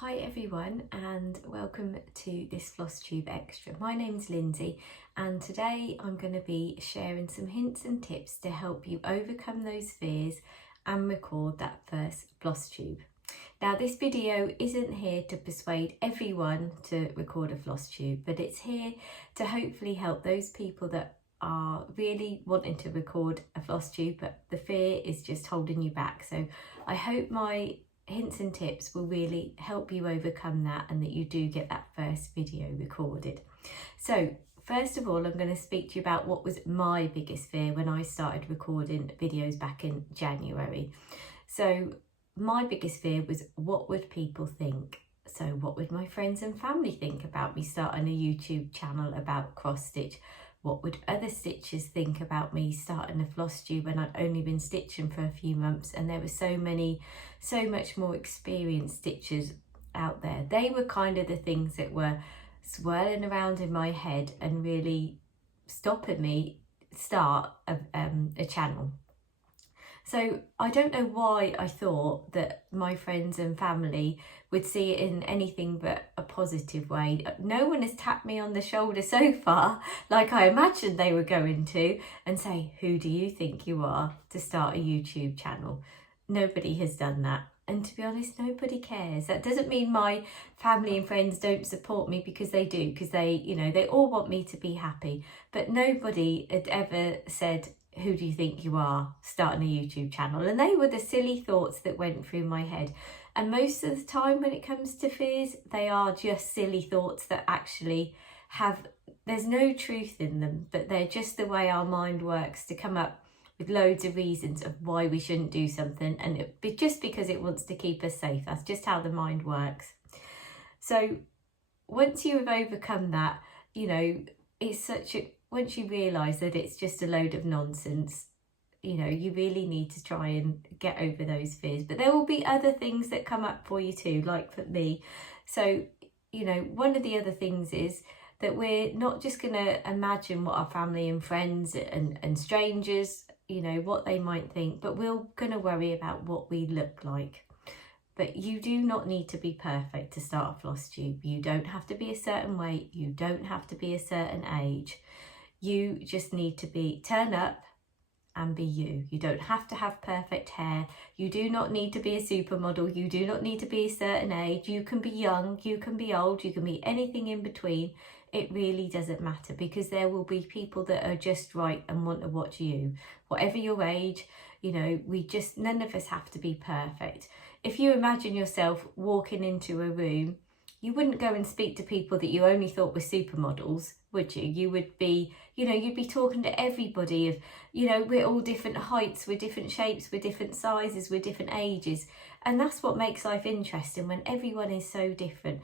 Hi everyone and welcome to this Flosstube Extra. My name's Lynsey and today I'm going to be sharing some hints and tips to help you overcome those fears and record that first floss tube. Now this video isn't here to persuade everyone to record a floss tube, but it's here to hopefully help those people that are really wanting to record a floss tube but the fear is just holding you back. So I hope my hints and tips will really help you overcome that and that you do get that first video recorded. So first of all, I'm going to speak to you about what was my biggest fear when I started recording videos back in January. So my biggest fear was, what would people think? So what would my friends and family think about me starting a YouTube channel about cross stitch? What would other stitchers think about me starting a floss tube when I'd only been stitching for a few months and there were so much more experienced stitchers out there? They were kind of the things that were swirling around in my head and really stopping me start a channel. So I don't know why I thought that my friends and family would see it in anything but a positive way. No one has tapped me on the shoulder so far, like I imagined they were going to, and say, who do you think you are to start a YouTube channel? Nobody has done that. And to be honest, nobody cares. That doesn't mean my family and friends don't support me, because they do, because they all want me to be happy. But nobody had ever said, who do you think you are starting a YouTube channel? And they were the silly thoughts that went through my head. And most of the time when it comes to fears, they are just silly thoughts that actually there's no truth in them, but they're just the way our mind works to come up with loads of reasons of why we shouldn't do something, and just because it wants to keep us safe. That's just how the mind works. So once you have overcome that, once you realise that it's just a load of nonsense, you really need to try and get over those fears. But there will be other things that come up for you too, like for me. So, one of the other things is that we're not just going to imagine what our family and friends and strangers, what they might think, but we're going to worry about what we look like. But you do not need to be perfect to start a floss tube. You don't have to be a certain weight. You don't have to be a certain age. You just need to turn up and be you. You don't have to have perfect hair. You do not need to be a supermodel. You do not need to be a certain age. You can be young, you can be old, you can be anything in between. It really doesn't matter, because there will be people that are just right and want to watch you. Whatever your age, none of us have to be perfect. If you imagine yourself walking into a room, you wouldn't go and speak to people that you only thought were supermodels, would you? You would be, you'd be talking to everybody we're all different heights, we're different shapes, we're different sizes, we're different ages. And that's what makes life interesting, when everyone is so different.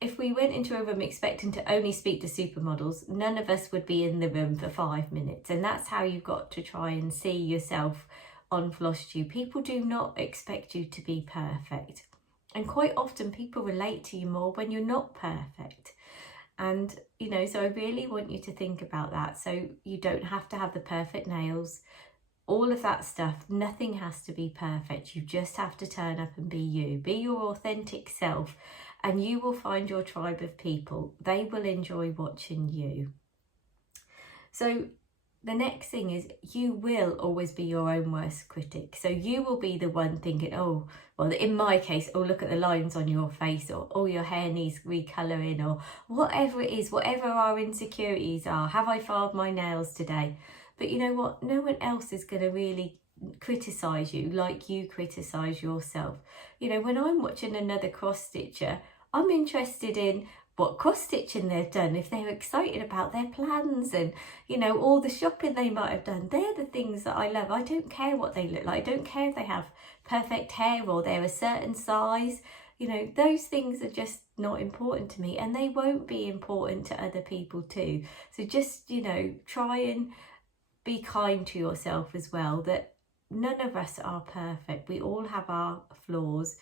If we went into a room expecting to only speak to supermodels, none of us would be in the room for 5 minutes. And that's how you've got to try and see yourself on Flosstube. People do not expect you to be perfect. And quite often people relate to you more when you're not perfect. And, so I really want you to think about that. So you don't have to have the perfect nails, all of that stuff. Nothing has to be perfect. You just have to turn up and be you. Be your authentic self, and you will find your tribe of people. They will enjoy watching you. So the next thing is, you will always be your own worst critic. So you will be the one thinking, oh, well, in my case, oh, look at the lines on your face, or oh, your hair needs recolouring, or whatever it is, whatever our insecurities are. Have I filed my nails today? But you know what? No one else is going to really criticise you like you criticise yourself. When I'm watching another cross stitcher, I'm interested in what cross stitching they've done, if they're excited about their plans and all the shopping they might have done. They're the things that I love. I don't care what they look like. I don't care if they have perfect hair or they're a certain size. Those things are just not important to me, and they won't be important to other people too. So just try and be kind to yourself as well, that none of us are perfect. We all have our flaws.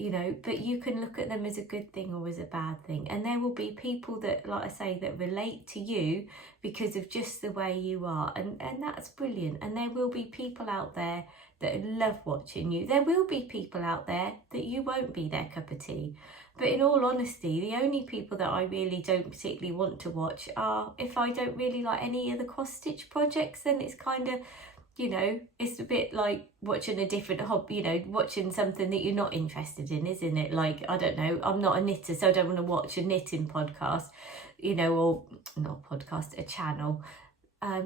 you know, but you can look at them as a good thing or as a bad thing. And there will be people that, like I say, that relate to you because of just the way you are. And that's brilliant. And there will be people out there that love watching you. There will be people out there that you won't be their cup of tea. But in all honesty, the only people that I really don't particularly want to watch are, if I don't really like any of the cross-stitch projects, then it's kind of, you know, it's a bit like watching a different hobby, you know, watching something that you're not interested in, isn't it? Like, I don't know, I'm not a knitter, so I don't want to watch a knitting podcast, you know, or not podcast, a channel.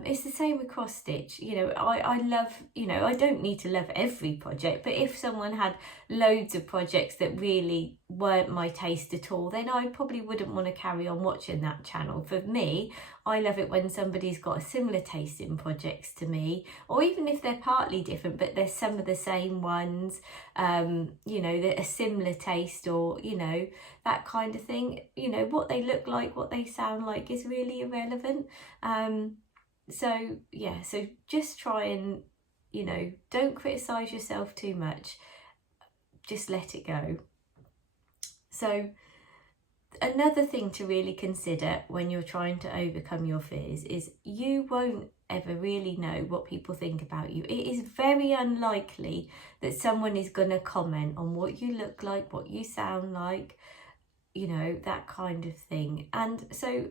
It's the same with cross stitch. You know, I love, you know, I don't need to love every project, but if someone had loads of projects that really weren't my taste at all, then I probably wouldn't want to carry on watching that channel. For me, I love it when somebody's got a similar taste in projects to me, or even if they're partly different, but there's some of the same ones, you know, that a similar taste, or, you know, that kind of thing. You know, what they look like, what they sound like is really irrelevant. So yeah, so just try and, you know, don't criticise yourself too much. Just let it go. So another thing to really consider when you're trying to overcome your fears is you won't ever really know what people think about you. It is very unlikely that someone is going to comment on what you look like, what you sound like, you know, that kind of thing. And so,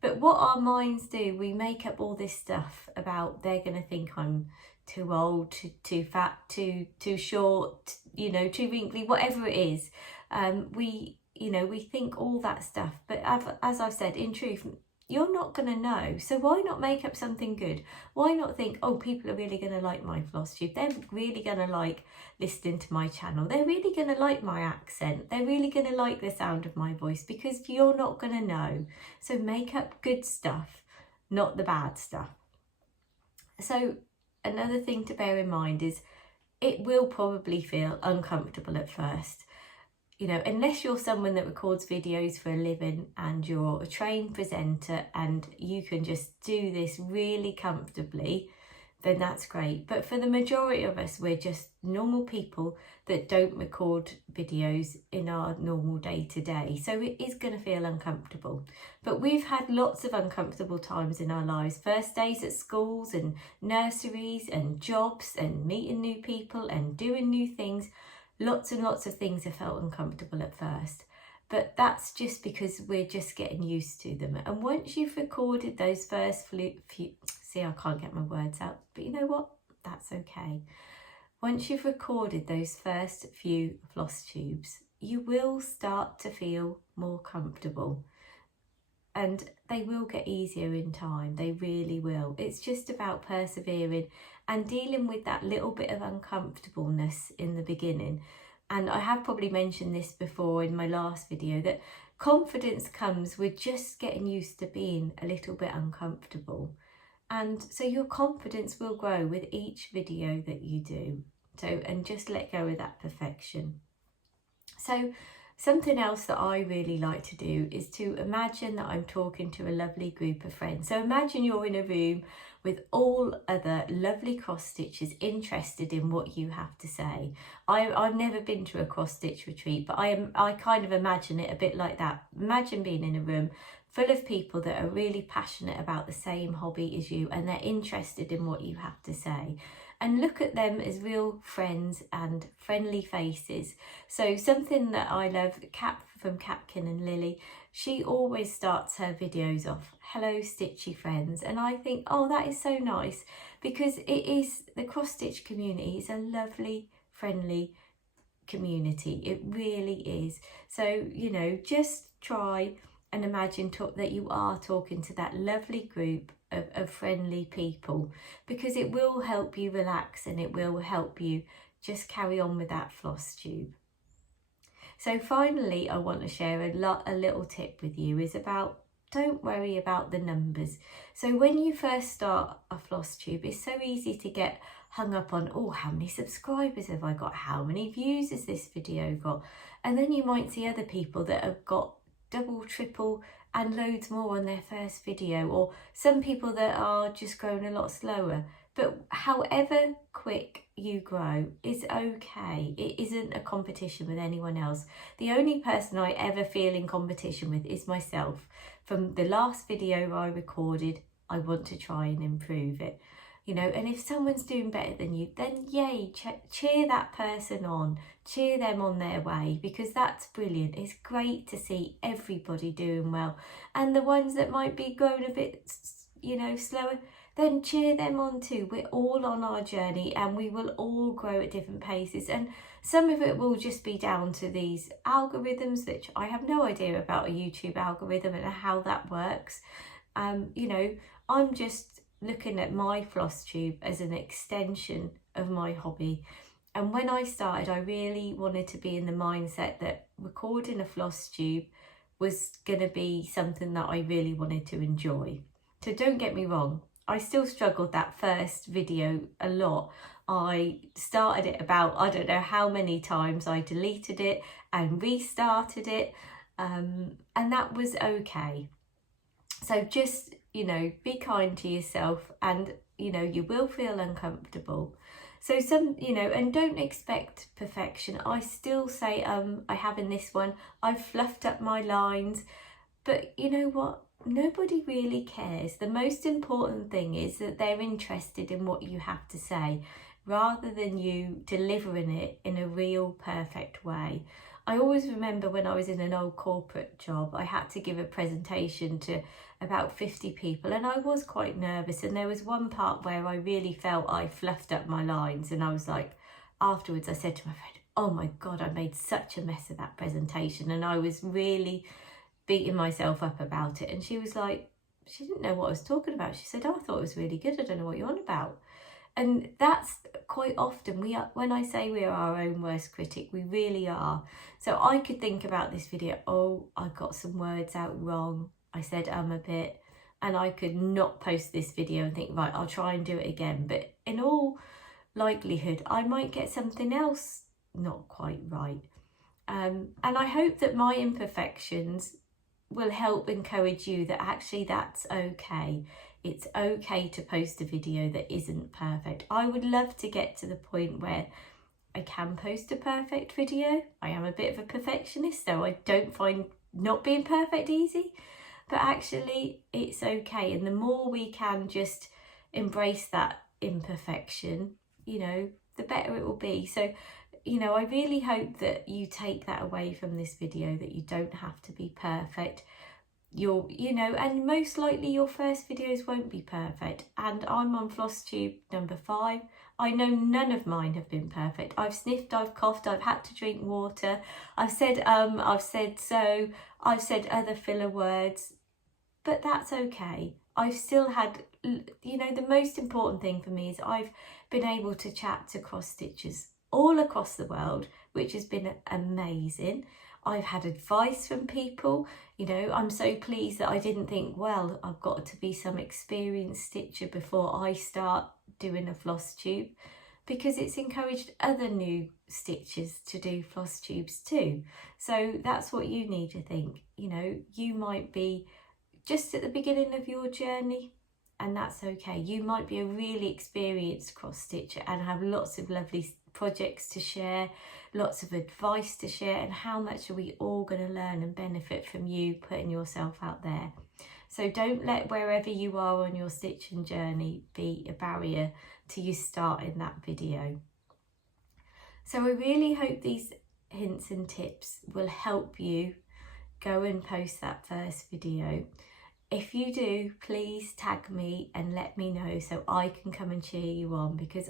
but what our minds do, we make up all this stuff about they're going to think I'm too old, too fat, too short, you know, too wrinkly, whatever it is. You know, we think all that stuff. But as I've said, in truth, you're not going to know. So why not make up something good? Why not think, oh, people are really going to like my floss tube. They're really going to like listening to my channel. They're really going to like my accent. They're really going to like the sound of my voice, because you're not going to know. So make up good stuff, not the bad stuff. So another thing to bear in mind is it will probably feel uncomfortable at first. You know, unless you're someone that records videos for a living and you're a trained presenter and you can just do this really comfortably, then that's great. But for the majority of us, we're just normal people that don't record videos in our normal day-to-day. So it is going to feel uncomfortable. But we've had lots of uncomfortable times in our lives. First days at schools and nurseries and jobs and meeting new people and doing new things. Lots and lots of things have felt uncomfortable at first, but that's just because we're just getting used to them. And once you've recorded those first few, see, I can't get my words out, but you know what? That's okay. Once you've recorded those first few floss tubes, you will start to feel more comfortable. And they will get easier in time, they really will. It's just about persevering and dealing with that little bit of uncomfortableness in the beginning. And I have probably mentioned this before in my last video, that confidence comes with just getting used to being a little bit uncomfortable. And so your confidence will grow with each video that you do. So, and just let go of that perfection. So, something else that I really like to do is to imagine that I'm talking to a lovely group of friends. So imagine you're in a room with all other lovely cross stitchers interested in what you have to say. I've never been to a cross stitch retreat, but I kind of imagine it a bit like that. Imagine being in a room full of people that are really passionate about the same hobby as you, and they're interested in what you have to say. And look at them as real friends and friendly faces. So something that I love, Cap from Capkin and Lily, she always starts her videos off, hello stitchy friends. And I think, oh, that is so nice, because it is, the cross stitch community is a lovely, friendly community. It really is. So, you know, just try and imagine that you are talking to that lovely group of friendly people, because it will help you relax and it will help you just carry on with that floss tube. So finally, I want to share a little tip with you is about, don't worry about the numbers. So when you first start a floss tube, it's so easy to get hung up on, oh, how many subscribers have I got? How many views has this video got? And then you might see other people that have got double, triple and loads more on their first video, or some people that are just growing a lot slower. But however quick you grow is okay. It isn't a competition with anyone else. The only person I ever feel in competition with is myself. From the last video I recorded, I want to try and improve it. You know, and if someone's doing better than you, then yay, cheer that person on, cheer them on their way, because that's brilliant. It's great to see everybody doing well. And the ones that might be growing a bit, you know, slower, then cheer them on too. We're all on our journey and we will all grow at different paces. And some of it will just be down to these algorithms, which I have no idea about a YouTube algorithm and how that works. You know, I'm just looking at my floss tube as an extension of my hobby. And when I started, I really wanted to be in the mindset that recording a floss tube was going to be something that I really wanted to enjoy. So don't get me wrong, I still struggled that first video a lot. I started it about, I don't know how many times. I deleted it and restarted it, and that was okay. So just, you know, be kind to yourself, and, you know, you will feel uncomfortable. So you know, and don't expect perfection. I still say, I have in this one, I've fluffed up my lines, but you know what? Nobody really cares. The most important thing is that they're interested in what you have to say, rather than you delivering it in a real perfect way. I always remember when I was in an old corporate job, I had to give a presentation to about 50 people, and I was quite nervous, and there was one part where I really felt I fluffed up my lines, and I was like, afterwards I said to my friend, oh my God, I made such a mess of that presentation, and I was really beating myself up about it. And she was like, she didn't know what I was talking about. She said, oh, I thought it was really good, I don't know what you're on about. And that's quite often, when I say we are our own worst critic, we really are. So I could think about this video, oh, I got some words out wrong, I said a bit, and I could not post this video and think, right, I'll try and do it again. But in all likelihood, I might get something else not quite right. And I hope that my imperfections will help encourage you that actually that's okay. It's okay to post a video that isn't perfect. I would love to get to the point where I can post a perfect video. I am a bit of a perfectionist, so I don't find not being perfect easy, but actually it's okay. And the more we can just embrace that imperfection, you know, the better it will be. So, you know, I really hope that you take that away from this video, that you don't have to be perfect. You know, and most likely your first videos won't be perfect. And I'm on Flosstube number 5. I know none of mine have been perfect. I've sniffed, I've coughed, I've had to drink water. I've said I've said so, I've said other filler words, but that's okay. I've still had, you know, the most important thing for me is I've been able to chat to cross stitchers all across the world, which has been amazing. I've had advice from people, you know. I'm so pleased that I didn't think, well, I've got to be some experienced stitcher before I start doing a floss tube, because it's encouraged other new stitchers to do floss tubes too. So that's what you need to think. You know, you might be just at the beginning of your journey, and that's okay. You might be a really experienced cross stitcher and have lots of lovely projects to share, lots of advice to share, and how much are we all going to learn and benefit from you putting yourself out there. So don't let wherever you are on your stitching journey be a barrier to you starting that video. So I really hope these hints and tips will help you go and post that first video. If you do, please tag me and let me know so I can come and cheer you on, because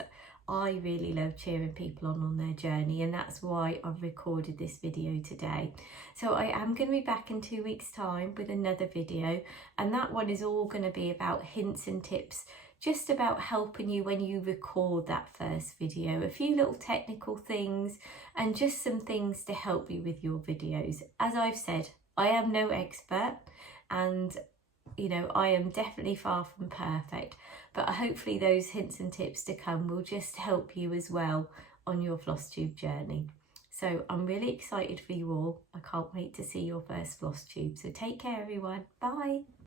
I really love cheering people on their journey, and that's why I've recorded this video today. So I am going to be back in 2 weeks' time with another video, and that one is all going to be about hints and tips, just about helping you when you record that first video. A few little technical things and just some things to help you with your videos. As I've said, I am no expert, and you know, I am definitely far from perfect, but hopefully those hints and tips to come will just help you as well on your floss tube journey. So I'm really excited for you all. I can't wait to see your first floss tube. So take care everyone. Bye.